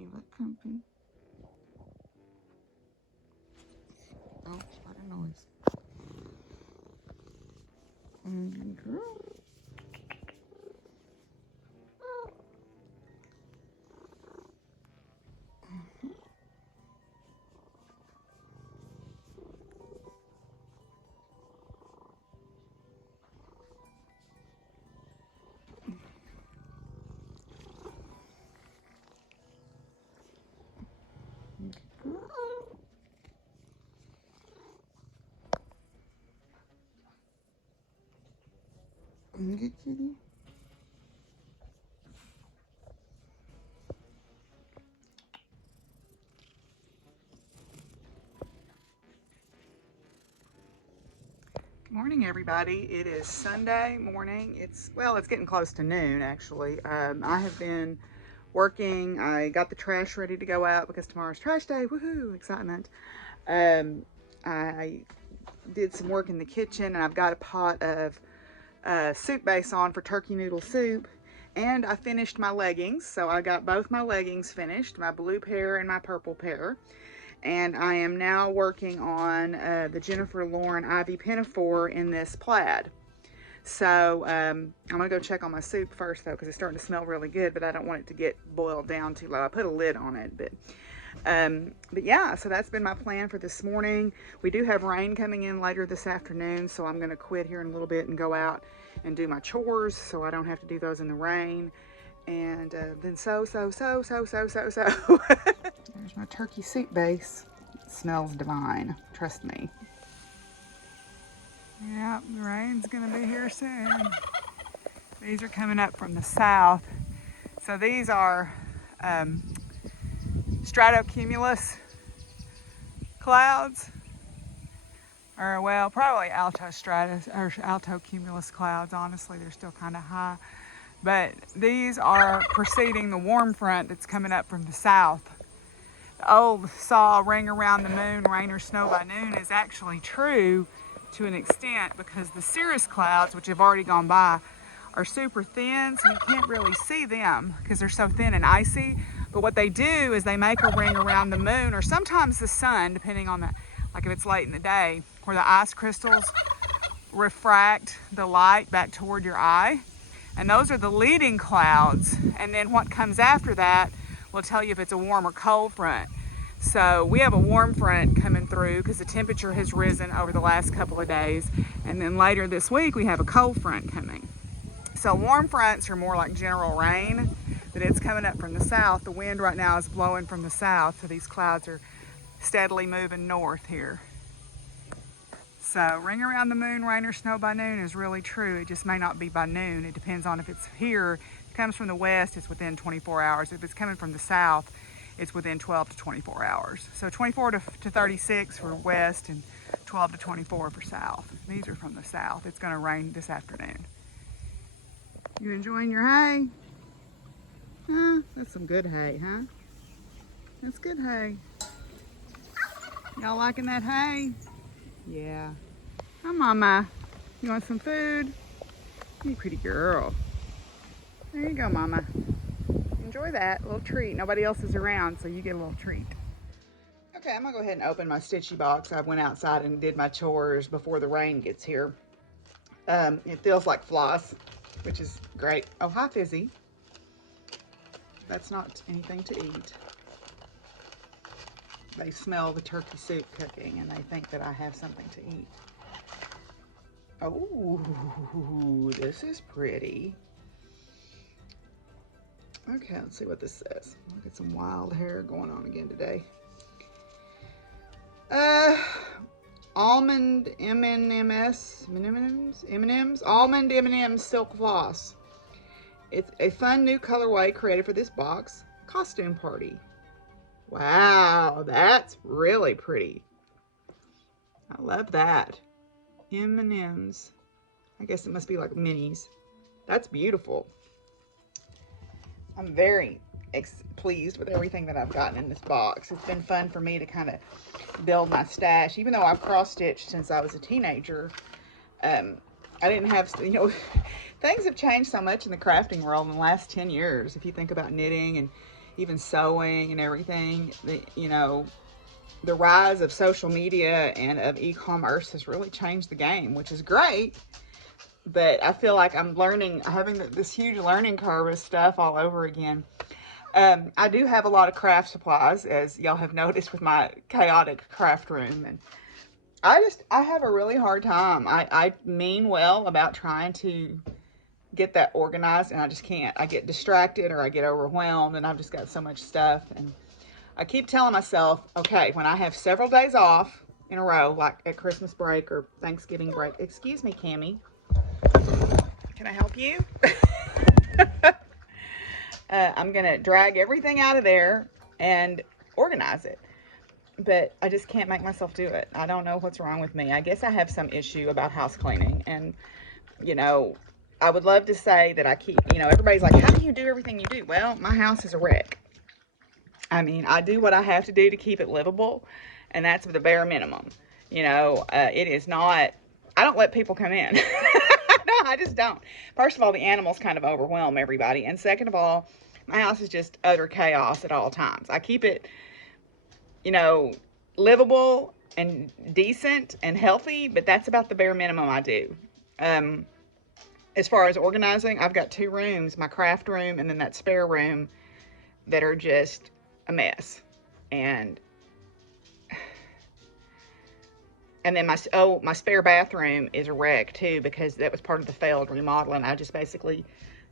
You look comfy. Oh, what a noise. Good kitty. Good morning, everybody. It is Sunday morning. It's getting close to noon, actually. I have been working. I got the trash ready to go out because tomorrow's trash day. Woohoo! Excitement. I did some work in the kitchen, and I've got a pot of soup base on for turkey noodle soup. And I finished my leggings, so I got both my leggings finished, my blue pair and my purple pair. And I am now working on the Jennifer Lauren Ivy Pinafore in this plaid. So I'm gonna go check on my soup first though, because it's starting to smell really good, but I don't want it to get boiled down too low. I put a lid on it, but yeah, so that's been my plan for this morning. We do have rain coming in later this afternoon, so I'm gonna quit here in a little bit and go out and do my chores so I don't have to do those in the rain. And then There's my turkey soup base. It smells divine, trust me. Yeah, the rain's gonna be here soon. These are coming up from the south. So these are stratocumulus clouds, or well, probably altostratus or altocumulus clouds. Honestly, they're still kind of high. But these are preceding the warm front that's coming up from the south. The old saw ring around the moon, rain or snow by noon is actually true to an extent, because the cirrus clouds, which have already gone by, are super thin, so you can't really see them because they're so thin and icy. But what they do is they make a ring around the moon, or sometimes the sun, depending on like if it's late in the day, where the ice crystals refract the light back toward your eye. And those are the leading clouds. And then what comes after that will tell you if it's a warm or cold front. So we have a warm front coming through because the temperature has risen over the last couple of days. And then later this week, we have a cold front coming. So warm fronts are more like general rain, but it's coming up from the south. The wind right now is blowing from the south, so these clouds are steadily moving north here. So ring around the moon, rain or snow by noon is really true. It just may not be by noon. It depends on if it's here. If it comes from the west, it's within 24 hours. If it's coming from the south, it's within 12 to 24 hours. So 24 to 36 for west and 12 to 24 for south. These are from the south. It's going to rain this afternoon. You enjoying your hay? Huh? That's some good hay, huh? That's good hay. Y'all liking that hay? Yeah. Hi, Mama. You want some food? You pretty girl. There you go, Mama. Enjoy that little treat. Nobody else is around, so you get a little treat. Okay, I'm gonna go ahead and open my stitchy box. I went outside and did my chores before the rain gets here. It feels like floss, which is great. Oh, hi, Fizzy. That's not anything to eat. They smell the turkey soup cooking and they think that I have something to eat. Oh, this is pretty. Okay, let's see what this says. Look at some wild hair going on again today. Almond M&Ms, almond M&Ms silk floss. It's a fun new colorway created for this box. Costume party. Wow, that's really pretty. I love that. M&Ms. I guess it must be like minis. That's beautiful. I'm very pleased with everything that I've gotten in this box. It's been fun for me to kind of build my stash. Even though I've cross-stitched since I was a teenager, I didn't have, things have changed so much in the crafting world in the last 10 years. If you think about knitting, and even sewing and everything. You know, the rise of social media and of e-commerce has really changed the game, which is great. But I feel like I'm learning, having this huge learning curve of stuff all over again. I do have a lot of craft supplies, as y'all have noticed with my chaotic craft room. And I have a really hard time. I mean well about trying to get that organized, and I just can't. I get distracted or I get overwhelmed, and I've just got so much stuff. And I keep telling myself, okay, when I have several days off in a row, like at Christmas break or Thanksgiving break, excuse me, Cammie, can I help you? I'm going to drag everything out of there and organize it. But I just can't make myself do it. I don't know what's wrong with me. I guess I have some issue about house cleaning. And, you know, I would love to say that I keep, you know, everybody's like, how do you do everything you do? Well, my house is a wreck. I mean, I do what I have to do to keep it livable. And that's the bare minimum. You know, it is not, I don't let people come in. No, I just don't. First of all, the animals kind of overwhelm everybody. And second of all, my house is just utter chaos at all times. I keep it, you know, livable and decent and healthy, but that's about the bare minimum I do. As far as organizing, I've got 2 rooms, my craft room and then that spare room, that are just a mess. And then my spare bathroom is a wreck too, because that was part of the failed remodeling. I just basically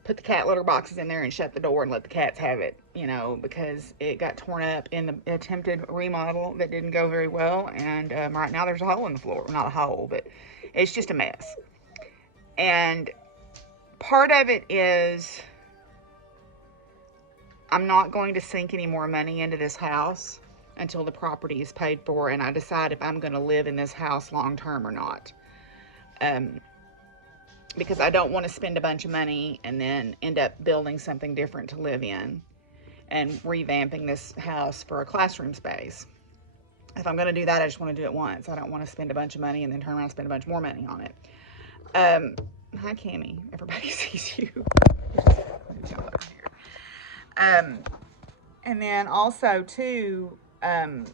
put the cat litter boxes in there and shut the door and let the cats have it, you know, because it got torn up in the attempted remodel that didn't go very well. And right now there's a hole in the floor. Not a hole, but it's just a mess. And part of it is I'm not going to sink any more money into this house until the property is paid for and I decide if I'm going to live in this house long term or not. Because I don't want to spend a bunch of money and then end up building something different to live in and revamping this house for a classroom space. If I'm going to do that, I just want to do it once. I don't want to spend a bunch of money and then turn around and spend a bunch more money on it. Hi, Cammie. Everybody sees you. And then also too, and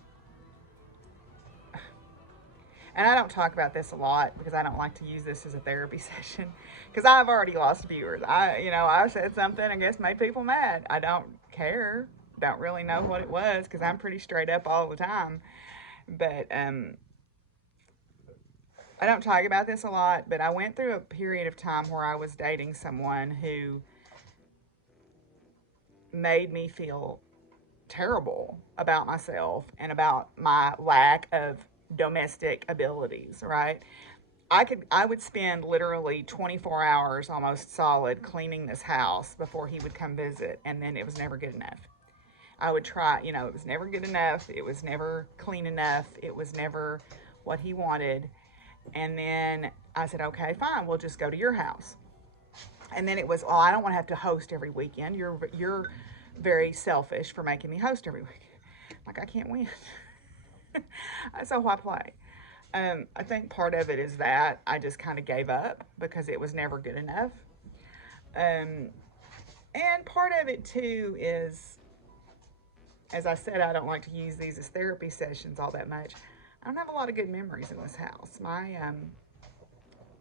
I don't talk about this a lot because I don't like to use this as a therapy session, because I've already lost viewers. I said something, I guess, made people mad. I don't care. Don't really know what it was, because I'm pretty straight up all the time. But I don't talk about this a lot, but I went through a period of time where I was dating someone who made me feel terrible about myself and about my lack of domestic abilities, right? I would spend literally 24 hours almost solid cleaning this house before he would come visit, and then it was never good enough. I would try, you know, it was never good enough. It was never clean enough. It was never what he wanted. And then I said, okay, fine, we'll just go to your house. And then it was, oh, I don't want to have to host every weekend. You're very selfish for making me host every weekend. Like, I can't win. So why play? I think part of it is that I just kind of gave up because it was never good enough. And part of it too is, as I said, I don't like to use these as therapy sessions all that much. I don't have a lot of good memories in this house.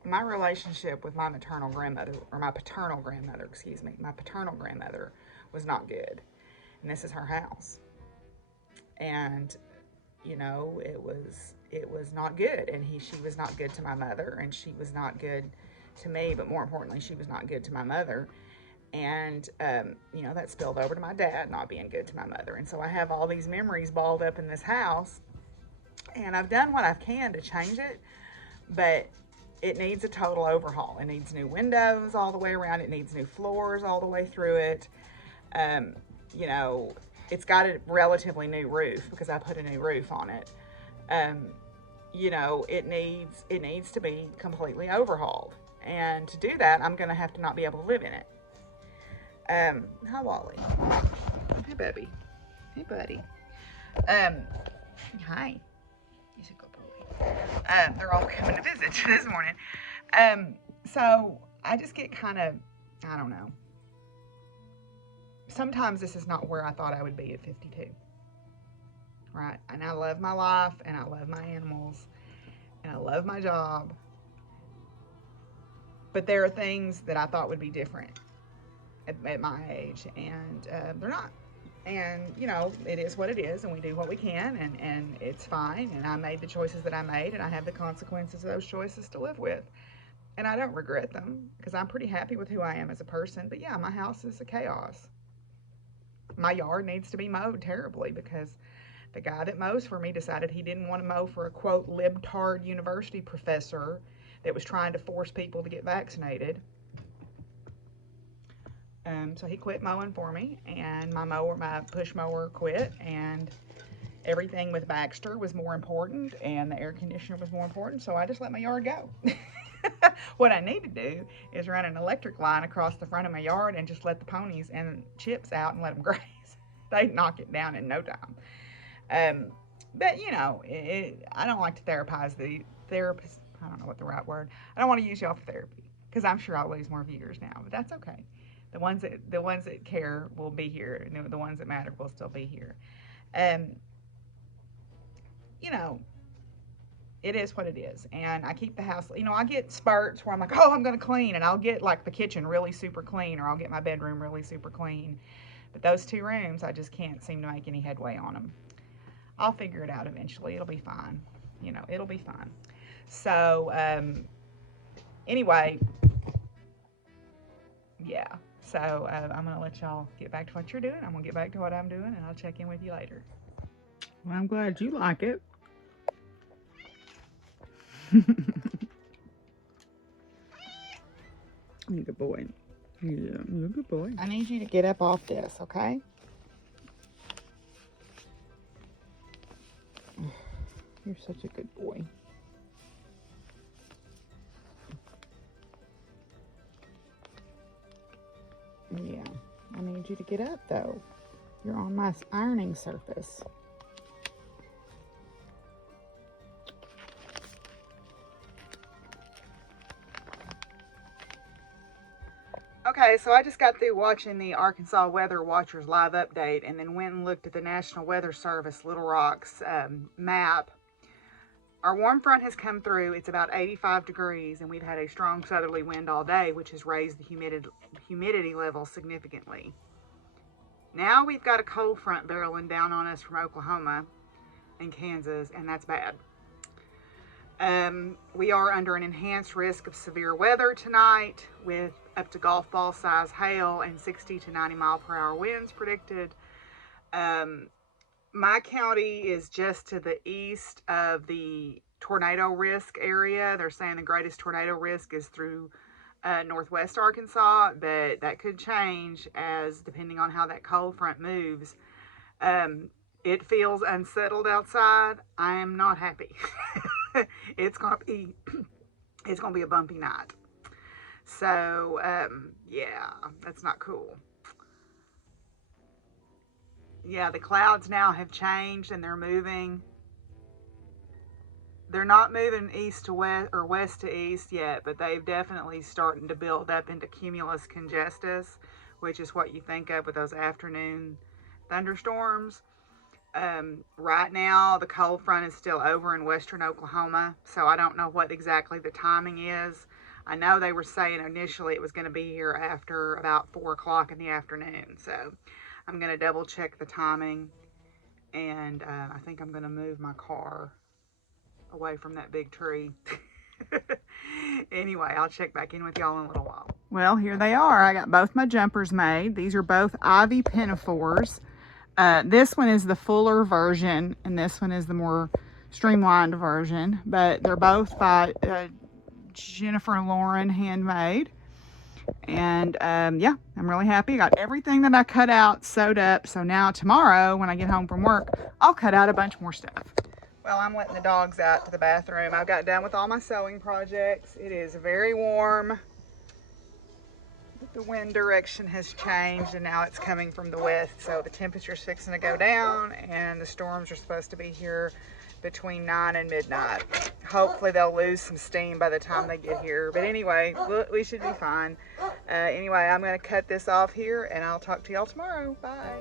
My relationship with my maternal grandmother, or my paternal grandmother, excuse me, my paternal grandmother was not good. And this is her house. And, you know, it was not good. And she was not good to my mother, and she was not good to me, but more importantly, she was not good to my mother. And, you know, that spilled over to my dad not being good to my mother. And so I have all these memories balled up in this house, and I've done what I can to change it, but it needs a total overhaul. It needs new windows all the way around. It needs new floors all the way through it. You know, it's got a relatively new roof because I put a new roof on it. You know, it needs to be completely overhauled. And to do that, I'm going to have to not be able to live in it. Hi, Wally. Hey, baby. Hey, buddy. Hi. He's a good boy. They're all coming to visit this morning. So I just get kind of, I don't know, sometimes this is not where I thought I would be at 52. Right? And I love my life, and I love my animals, and I love my job. But there are things that I thought would be different at my age, and they're not. And, you know, it is what it is, and we do what we can, and it's fine. And I made the choices that I made, and I have the consequences of those choices to live with. And I don't regret them, because I'm pretty happy with who I am as a person. But yeah, my house is a chaos. My yard needs to be mowed terribly, because the guy that mows for me decided he didn't want to mow for a, quote, libtard university professor that was trying to force people to get vaccinated. So he quit mowing for me, and my push mower quit, and everything with Baxter was more important, and the air conditioner was more important, so I just let my yard go. What I need to do is run an electric line across the front of my yard and just let the ponies and chips out and let them graze. They knock it down in no time. But, you know, I don't like to therapize the therapist. I don't know what the right word. I don't want to use y'all for therapy, because I'm sure I'll lose more viewers now, but that's okay. The ones that care will be here, and the ones that matter will still be here. You know, it is what it is, and I keep the house. You know, I get spurts where I'm like, oh, I'm gonna clean, and I'll get like the kitchen really super clean, or I'll get my bedroom really super clean. But those 2 rooms, I just can't seem to make any headway on them. I'll figure it out eventually. It'll be fine. You know, it'll be fine. So, anyway, yeah. So I'm going to let y'all get back to what you're doing. I'm going to get back to what I'm doing, and I'll check in with you later. Well, I'm glad you like it. You're a good boy. Yeah, you're a good boy. I need you to get up off this, okay? You're such a good boy. Yeah, I need you to get up, though. You're on my ironing surface. Okay, so I just got through watching the Arkansas Weather Watchers live update, and then went and looked at the National Weather Service Little Rock's map. Our warm front has come through. It's about 85 degrees, and we've had a strong southerly wind all day, which has raised the humidity level significantly. Now we've got a cold front barreling down on us from Oklahoma and Kansas, and that's bad. We are under an enhanced risk of severe weather tonight, with up to golf ball size hail and 60 to 90 mile per hour winds predicted. My county is just to the east of the tornado risk area. They're saying the greatest tornado risk is through northwest Arkansas, but that could change depending on how that cold front moves. It feels unsettled outside. I am not happy. It's gonna be a bumpy night. So yeah, that's not cool. Yeah, the clouds now have changed, and they're moving. They're not moving east to west or west to east yet, but they've definitely starting to build up into cumulus congestus, which is what you think of with those afternoon thunderstorms. Right now, the cold front is still over in western Oklahoma, so I don't know what exactly the timing is. I know they were saying initially it was going to be here after about 4 o'clock in the afternoon, so I'm going to double check the timing, and I think I'm going to move my car away from that big tree. Anyway, I'll check back in with y'all in a little while. Well, here they are. I got both my jumpers made. These are both Ivy Pinafores. This one is the fuller version, and this one is the more streamlined version, but they're both by Jennifer and Lauren handmade. And yeah, I'm really happy. I got everything that I cut out sewed up, so now tomorrow when I get home from work, I'll cut out a bunch more stuff. Well, I'm letting the dogs out to the bathroom. I've got done with all my sewing projects. It is very warm. The wind direction has changed, and now it's coming from the west, so the temperature's fixing to go down, and the storms are supposed to be here between 9 and midnight. Hopefully they'll lose some steam by the time they get here, but anyway, we should be fine. Anyway, I'm going to cut this off here and I'll talk to y'all tomorrow. Bye.